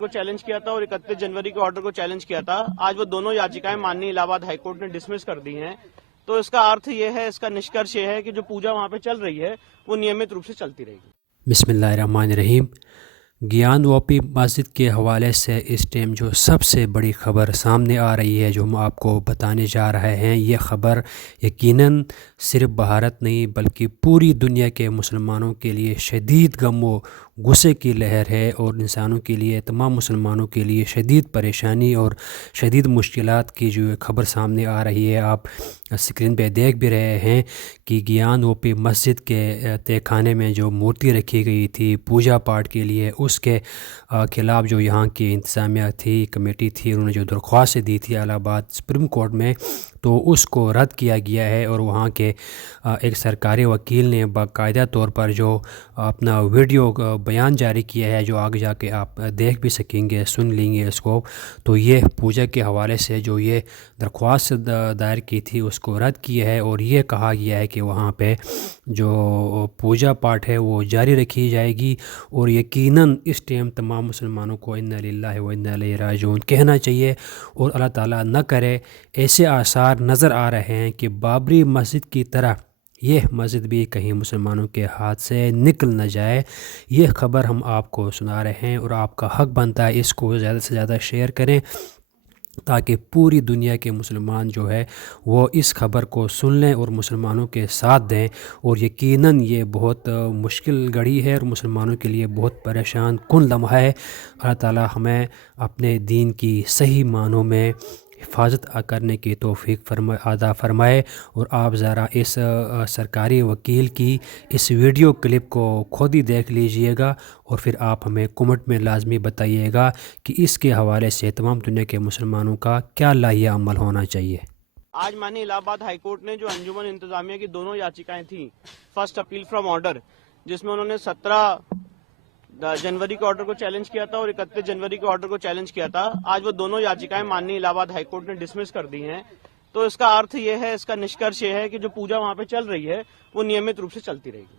को चैलेंज किया था और 31 जनवरी के ऑर्डर को चैलेंज किया था। आज वो दोनों याचिकाएं माननीय इलाहाबाद हाईकोर्ट ने डिसमिस कर दी हैं। तो इसका अर्थ ये है, इसका निष्कर्ष ये है कि जो पूजा वहां पे चल रही है वो नियमित रूप से चलती रहेगी। बिस्मिल्लाहिर्रहमानिर्रहीम। ज्ञानवापी मस्जिद के हवाले से इस टाइम जो सबसे बड़ी ख़बर सामने आ रही है, जो हम आपको बताने जा रहे हैं, ये ख़बर यकीनन सिर्फ भारत नहीं बल्कि पूरी दुनिया के मुसलमानों के लिए शदीद गम व गुस्से की लहर है और इंसानों के लिए, तमाम मुसलमानों के लिए शदीद परेशानी और शदीद मुश्किलात की जो ख़बर सामने आ रही है। आप स्क्रीन पे देख भी रहे हैं कि ज्ञानवापी मस्जिद के तहखाने में जो मूर्ति रखी गई थी पूजा पाठ के लिए, उसके ख़िलाफ़ जो यहाँ की इंतज़ामिया थी, कमेटी थी, उन्होंने जो दरख्वास्त दी थी इलाहाबाद सुप्रीम कोर्ट में, तो उसको रद्द किया गया है। और वहाँ के एक सरकारी वकील ने बाकायदा तौर पर जो अपना वीडियो बयान जारी किया है, जो आगे जाके आप देख भी सकेंगे, सुन लेंगे इसको। तो ये पूजा के हवाले से जो ये दरख्वास्त दायर की थी उसको रद्द किया है और ये कहा गया है कि वहाँ पे जो पूजा पाठ है वो जारी रखी जाएगी। और यकीनन इस टाइम तमाम मुसलमानों को इन्ना लिल्लाहि व इन्ना इलैहि राजिऊन कहना चाहिए। और अल्लाह ताला न करे, ऐसे आसार नज़र आ रहे हैं कि बाबरी मस्जिद की तरह ये मस्जिद भी कहीं मुसलमानों के हाथ से निकल न जाए। ये ख़बर हम आपको सुना रहे हैं और आपका हक़ बनता है इसको ज़्यादा से ज़्यादा शेयर करें ताकि पूरी दुनिया के मुसलमान जो है वो इस ख़बर को सुन लें और मुसलमानों के साथ दें। और यकीनन ये बहुत मुश्किल घड़ी है और मुसलमानों के लिए बहुत परेशान कुन लम्हा है। अल्लाह ताला हमें अपने दीन की सही मानों में हिफाजत करने की तौफीक अता फ़रमाए। और आप ज़रा इस सरकारी वकील की इस वीडियो क्लिप को खुद ही देख लीजिएगा और फिर आप हमें कमेंट में लाजमी बताइएगा कि इसके हवाले से तमाम दुनिया के मुसलमानों का क्या लाहिया अमल होना चाहिए। आज माननीय इलाहाबाद हाईकोर्ट ने जो अंजुमन इंतजामिया की दोनों याचिकाएं थी, फर्स्ट अपील फ्रॉम ऑर्डर, जिसमें उन्होंने 17 जनवरी के ऑर्डर को चैलेंज किया था और 31 जनवरी के ऑर्डर को चैलेंज किया था, आज वो दोनों याचिकाएं माननीय इलाहाबाद हाईकोर्ट ने डिसमिस कर दी हैं। तो इसका अर्थ ये है, इसका निष्कर्ष ये है कि जो पूजा वहां पे चल रही है वो नियमित रूप से चलती रहेगी।